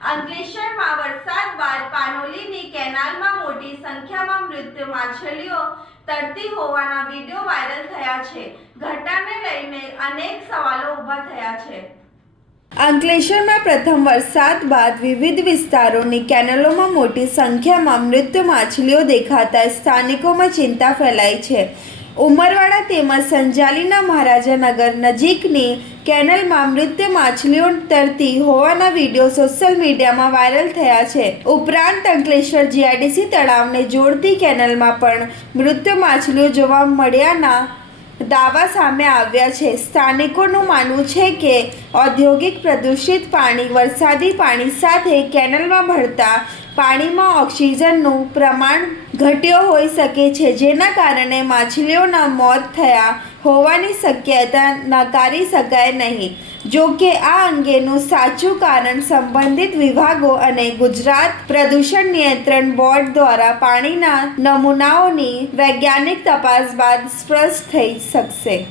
અંકલેશ્વરમાં વરસાદ બાદ પાનોલીની કેનાલમાં મોટી સંખ્યામાં મૃત માછલીઓ તરતી હોવાના વિડીયો વાયરલ થયા છે. ઘટનાને લઈને અનેક સવાલો ઊભા થયા છે. અંકલેશ્વરમાં પ્રથમ વરસાદ બાદ વિવિધ વિસ્તારોની કેનાલોમાં મોટી સંખ્યામાં મૃત માછલીઓ દેખાતા સ્થાનિકોમાં ચિંતા ફેલાઈ છે. ઉમરવાડા તેમજ સંજાલીના મહારાજાનગર નજીકની કેનાલમાં મૃત માછલીઓ તરતી હોવાના વિડીયો સોશિયલ મીડિયામાં વાયરલ થયા છે. ઉપરાંત અંકલેશ્વર જીઆઈડીસી તળાવને જોડતી કેનાલમાં પણ મૃત માછલીઓ જોવા મળ્યાના દાવા સામે આવ્યા છે. સ્થાનિકોનું માનવું છે કે ઔદ્યોગિક પ્રદૂષિત પાણી વરસાદી પાણી સાથે કેનાલમાં ભળતા પાણીમાં ઓક્સિજનનું પ્રમાણ ઘટ્યો હોઈ શકે છે, જેના કારણે માછલીઓના મોત થયા હોવાની શક્યતા નકારી શકાય નહીં. જો કે આ અંગેનું સાચું કારણ સંબંધિત વિભાગો અને ગુજરાત પ્રદૂષણ નિયંત્રણ બોર્ડ દ્વારા પાણીના નમૂનાઓની વૈજ્ઞાનિક તપાસ બાદ સ્પષ્ટ થઈ શકશે.